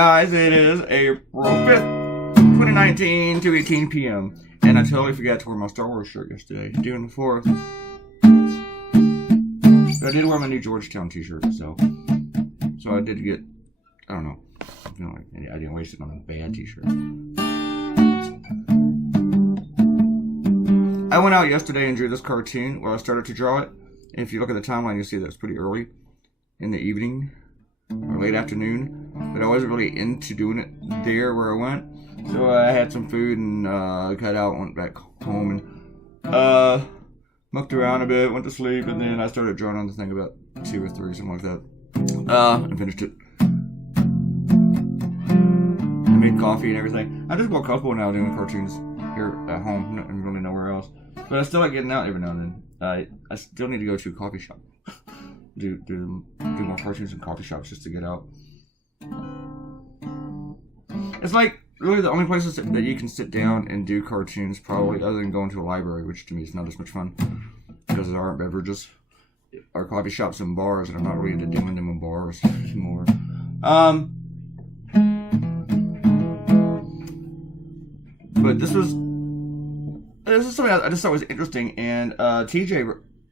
guys, it is April 5th, 2019, 2:18 p.m. And I totally forgot to wear my Star Wars shirt yesterday, June the 4th. But I did wear my new Georgetown t-shirt, so I did get, I don't know, I didn't waste it on a bad t-shirt. I went out yesterday and drew this cartoon. Well, I started to draw it. And if you look at the timeline, you'll see that it's pretty early in the evening or late afternoon. But I wasn't really into doing it there where I went. So I had some food and cut out, went back home and mucked around a bit, went to sleep, and then I started drawing on the thing about 2 or 3, something like that. And finished it. I made coffee and everything. I'm just more comfortable now doing cartoons here at home and really nowhere else. But I still like getting out every now and then. I still need to go to a coffee shop. do more cartoons in coffee shops just to get out. It's like really the only places that you can sit down and do cartoons, probably, other than going to a library, which to me is not as much fun because there aren't beverages. Our coffee shops and bars, and I'm not really into doing them in bars anymore. But this is something I just thought was interesting, and TJ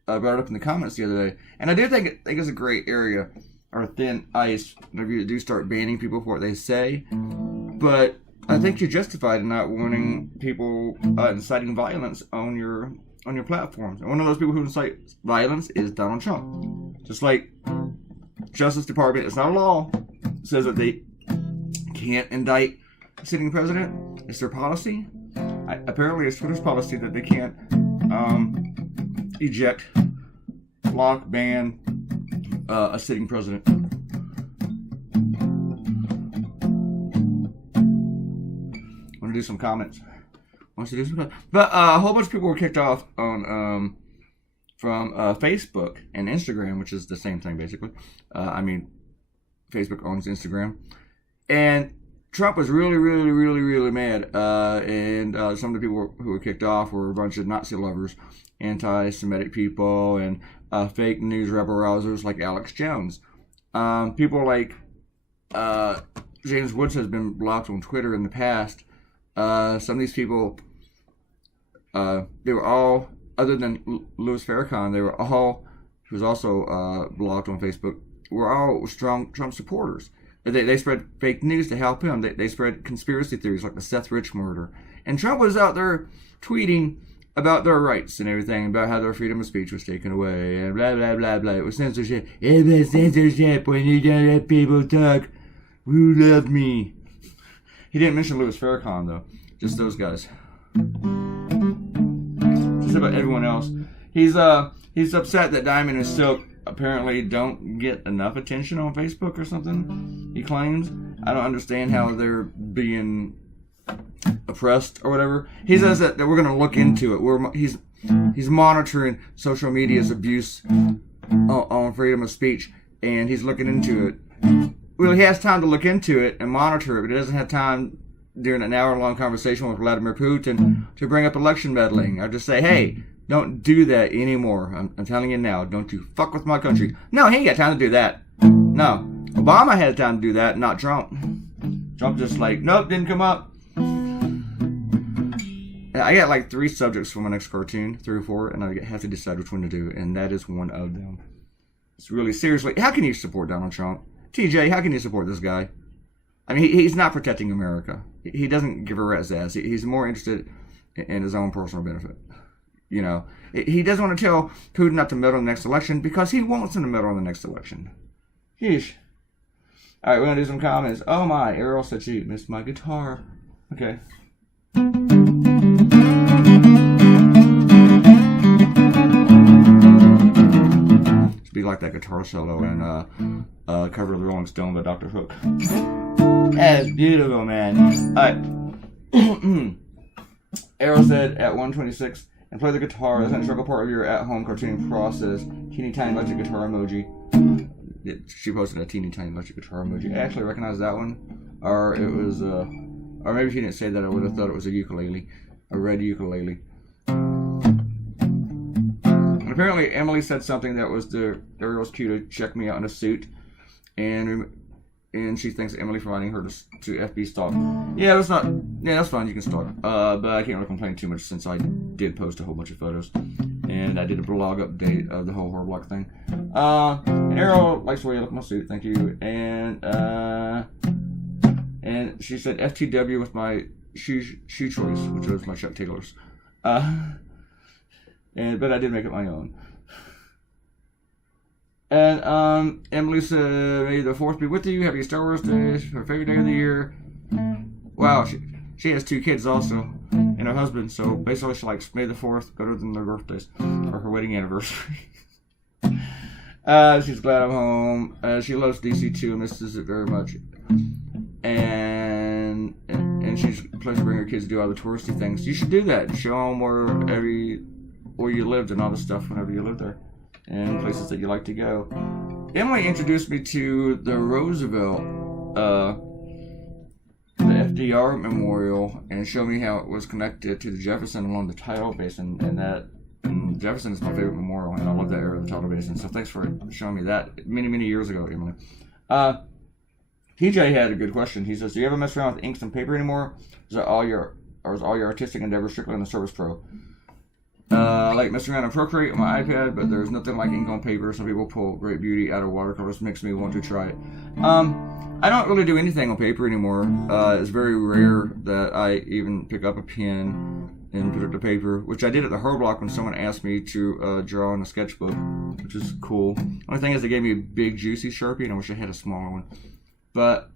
brought it up in the comments the other day, and I do think it's a great area, or thin ice, whenever you do start banning people for what they say. But I think you're justified in not wanting people inciting violence on your platforms. And one of those people who incite violence is Donald Trump. Just like Justice Department, it's not a law, says that they can't indict a sitting president. It's their policy. Apparently, it's Twitter's policy that they can't eject, block, ban a sitting president. Want to do some comments? But a whole bunch of people were kicked off on from Facebook and Instagram, which is the same thing basically. Facebook owns Instagram, and Trump was really mad, and some of the people who were kicked off were a bunch of Nazi lovers, anti-Semitic people, and fake news rebel-rousers like Alex Jones. People like James Woods has been blocked on Twitter in the past. Some of these people, they were all, other than Louis Farrakhan, they were all, who was also blocked on Facebook, were all strong Trump supporters. They spread fake news to help him. They spread conspiracy theories like the Seth Rich murder. And Trump was out there tweeting about their rights and everything, about how their freedom of speech was taken away, and blah, blah, blah, blah. It was censorship. It was censorship when you don't let people talk. Who loved me? He didn't mention Louis Farrakhan, though. Just those guys. Just about everyone else. He's upset that Diamond and Silk apparently don't get enough attention on Facebook or something, he claims. I don't understand how they're being oppressed or whatever. He says that we're going to look into it. He's monitoring social media's abuse on freedom of speech, and he's looking into it. Well, he has time to look into it and monitor it, but he doesn't have time during an hour-long conversation with Vladimir Putin to bring up election meddling or just say, hey, don't do that anymore. I'm telling you now. Don't you fuck with my country. No, he ain't got time to do that. No. Obama had time to do that, not Trump. Trump just like, nope, didn't come up. I got like 3 subjects for my next cartoon, 3 or 4, and I have to decide which one to do, and that is one of them. It's really, seriously, how can you support Donald Trump? TJ, how can you support this guy? I mean, he's not protecting America. He doesn't give a rat's ass. He's more interested in his own personal benefit. You know, he doesn't want to tell Putin not to meddle in the next election because he wants him to meddle in the next election. Yeesh. All right, we're going to do some comments. Oh my, Errol said she missed my guitar. Okay. Should be like that guitar solo in Cover of the Rolling Stone by Dr. Hook. That's beautiful, man. All right. Errol said at 126, and play the guitar as an integral part of your at-home cartooning process. Teeny tiny electric guitar emoji. She posted a teeny tiny electric guitar emoji. I actually recognize that one. Or it was, or maybe she didn't say that. I would have thought it was a ukulele, a red ukulele. And apparently Emily said something that was the Ariel's cue to check me out in a suit. And and she thanks Emily for inviting her to FB stalk. Yeah, that's not. Yeah, that's fine. You can stalk. But I can't really complain too much since I did post a whole bunch of photos, and I did a blog update of the whole horror block thing. And Arrow likes the way I look in my suit. Thank you. And she said FTW with my shoe choice, which was my Chuck Taylor's. But I did make it my own. And Emily said, "May the 4th be with you. Happy Star Wars Day. Her favorite day of the year." Wow, she has 2 kids also, and her husband. So basically, she likes May the 4th better than their birthdays or her wedding anniversary. She's glad I'm home. She loves DC too and misses it very much. And she's pleasure to bring her kids to do all the touristy things. You should do that. Show them where you lived and all the stuff whenever you lived there. And places that you like to go. Emily introduced me to the Roosevelt, the FDR Memorial, and showed me how it was connected to the Jefferson along the tidal basin, and Jefferson is my favorite memorial, and I love that area of the tidal basin. So thanks for showing me that many years ago, Emily. TJ had a good question. He says, "Do you ever mess around with inks and paper anymore? Is all your artistic endeavors strictly on the Service Pro?" I like messing around on Procreate on my iPad, but there's nothing like ink on paper. Some people pull great beauty out of watercolors. Makes me want to try it. I don't really do anything on paper anymore. It's very rare that I even pick up a pen and put it to paper, which I did at the horror block when someone asked me to draw in a sketchbook, which is cool. Only thing is they gave me a big juicy Sharpie, and I wish I had a smaller one. But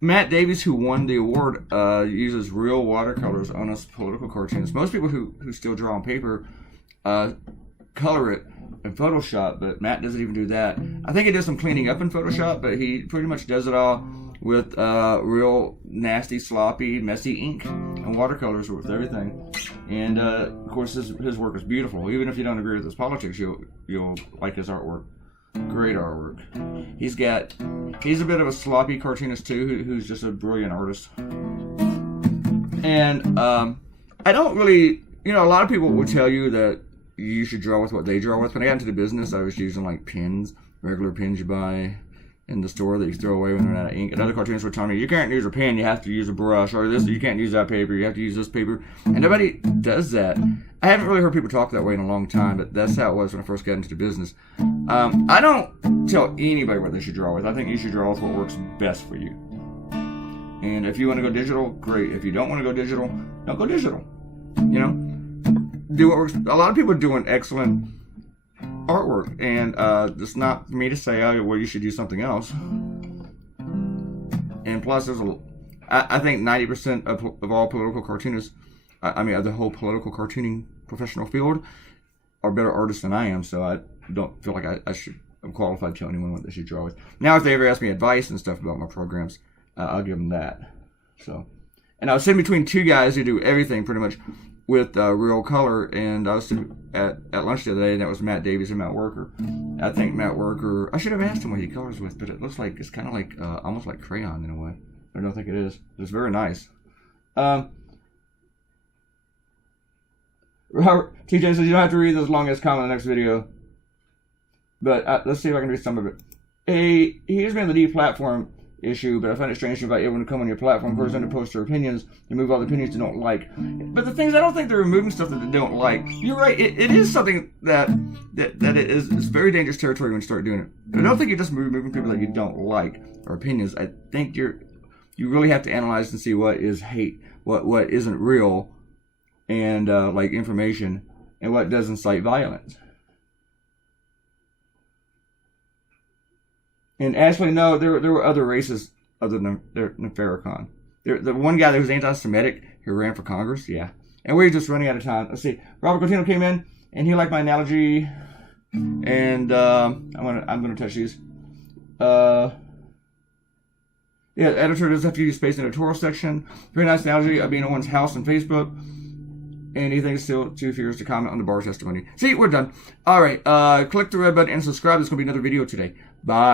Matt Davies, who won the award, uses real watercolors on his political cartoons. Most people who still draw on paper color it in Photoshop, but Matt doesn't even do that. I think he does some cleaning up in Photoshop, but he pretty much does it all with real nasty, sloppy, messy ink and watercolors with everything. And of course, his work is beautiful. Even if you don't agree with his politics, you'll like his artwork. Great artwork. He's a bit of a sloppy cartoonist too, who's just a brilliant artist. And I don't really, a lot of people would tell you that you should draw with what they draw with. When I got into the business, I was using like pens, regular pens you buy in the store that you throw away when they're out of ink. And other cartoonists were telling me, you can't use a pen, you have to use a brush, or this, you can't use that paper, you have to use this paper. And nobody does that. I haven't really heard people talk that way in a long time, but that's how it was when I first got into the business. I don't tell anybody what they should draw with. I think you should draw with what works best for you. And if you want to go digital, great. If you don't want to go digital, don't go digital. Do what works. A lot of people are doing excellent artwork, and it's not for me to say, oh, well, you should do something else. And plus, I think 90% of all political cartoonists, of the whole political cartooning professional field, are better artists than I am, so I don't feel like I'm qualified to tell anyone what they should draw with. Now, if they ever ask me advice and stuff about my programs, I'll give them that. So, and I was sitting between 2 guys who do everything pretty much with real color, and I was sitting at lunch the other day, and that was Matt Davies and Matt Worker. I think Matt Worker, I should have asked him what he colors with, but it looks like it's kind of like almost like crayon in a way. I don't think it is. It's very nice. Robert, TJ says you don't have to read this long as comment in the next video, but let's see if I can read some of it. Here's been the deplatform issue, but I find it strange to invite everyone to come on your platform, person to post their opinions, remove all the opinions they don't like. But the things, I don't think they're removing stuff that they don't like. You're right, it is something that it's very dangerous territory when you start doing it. But I don't think you're just removing people that you don't like, or opinions. I think you really have to analyze and see what is hate, what isn't real, and like information, and what does incite violence. And actually, no, there were other races other than Farrakhan. The one guy that was anti-Semitic who ran for Congress, yeah. And we're just running out of time. Let's see. Robert Cotino came in, and he liked my analogy. And I'm gonna touch these. Yeah, editor does have to use space in the editorial section. Very nice analogy of being in one's house on Facebook. And he thinks still too furious to comment on the bar testimony. See, we're done. All right, click the red button and subscribe. There's gonna be another video today. Bye.